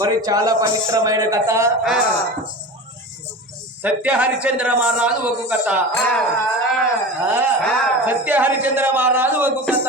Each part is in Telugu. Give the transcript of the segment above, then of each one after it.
మరి చాలా పవిత్రమైన కథ. సత్య హరిచంద్ర మహారాజు ఒక కథ. సత్య హరిచంద్ర మహారాజు ఒక కథ.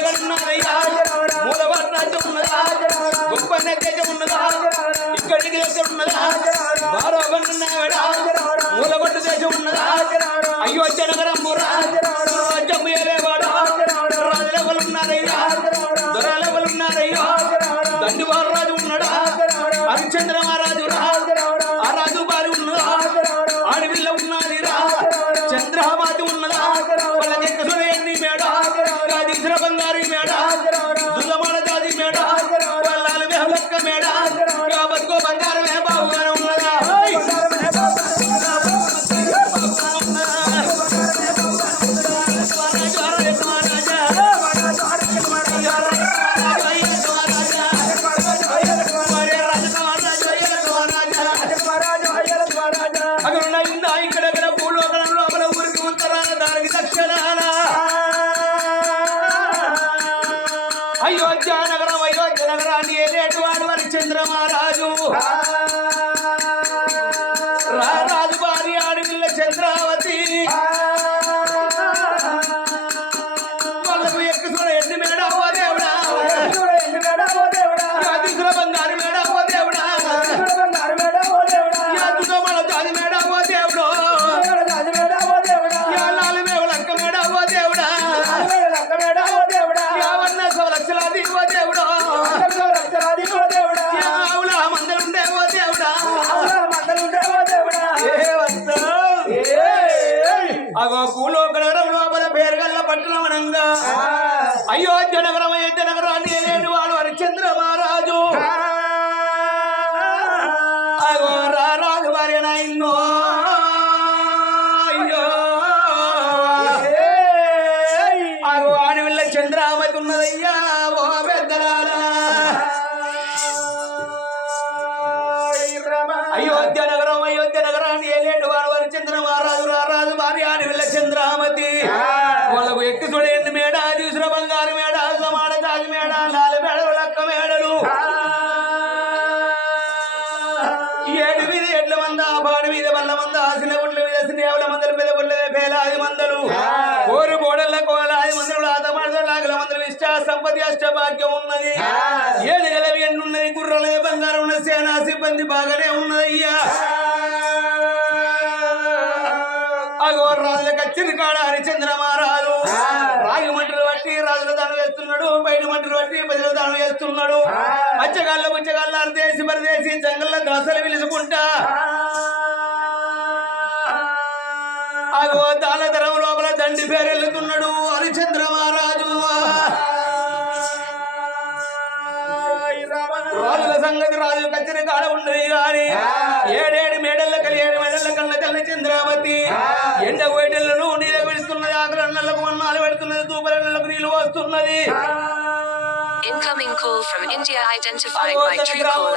ఏ బలగలు ఉన్నదా గొప్ప నైవేద్యం ఉన్నదా ఇక్కడికి దేశం ఉన్నదా బారోగం మూలగొట్టు దేశం ఉన్నదా రాజ్యం ఉన్నారయ్యా ఉన్నారయ్యా ఉన్నాడా హరిచంద్ర మహారాజు రా ఇక్కడ భూలోకం లోపల ఊరికి ఉత్తరాన దానికి దక్షిణాన. అయోధ్య నగరం అయోధ్య నగరాన్ని ఏలేటు వాడు మరి చంద్రమహారాజు. పేరుగల్ల పట్టణం అనంగా అయోధ్య నగరం అయోధ్య నగరాన్ని ఏలేడు వాడు హరిచంద్ర మహారాజు. రారాజు భార్య నాయన్నో చూడండి మేడ తీసుకున్న బంగారు మేడ సమాడ జాతి మేడ లాల మేడలు లక్క మేడలు. ఏడు మీద ఎడ్ల మంద పాడు మీద బల్ల మంద ఆసిన గుడ్ల మీద స్నేహుల మందలు పెద్ద గుడ్ల పేలాది మందలు. కోరు బోడల్ల కోలాది మందలు ఆత మందలు నాగల మందలు ఇష్ట సంపతి అష్ట భాగ్యం ఉన్నది. ఏడు గలవి ఎన్నున్నది గుర్రల బంగారం ఉన్న సేనా సిబ్బంది బాగానే ఉన్నది అయ్యా అగో రాజుల కచ్చిన కాడ హరిచంద్ర మహారాజు. రాగి మంటలు బట్టి రాజుల దానం వేస్తున్నాడు బయట మంటలు బట్టి ప్రజల దానం వేస్తున్నాడు మచ్చగాళ్ళ ముచ్చగాళ్ళ దేశి పరదేశి జంగల్ల దాసలు పిలుచుకుంటా. అగో దాన ధరం లోపల దండి పేరు వెళ్తున్నాడు హరిచంద్ర మహారాజు రాజుల సంగతి రాజు కచ్చిన కాడ ఉండదు గాని ఏడేడు మేడల్ల కలిగి ఏడు మేడల్ల కన్న తల్లి చంద్రావతి. ఎండ కోయటలను నీళ్ళ పెడుతున్నది ఆకుల నెలకు వన్నాలు పెడుతున్నది దూపల నెలకు నీళ్ళు వస్తున్నది Incoming call from India identified by లోపల Truecaller.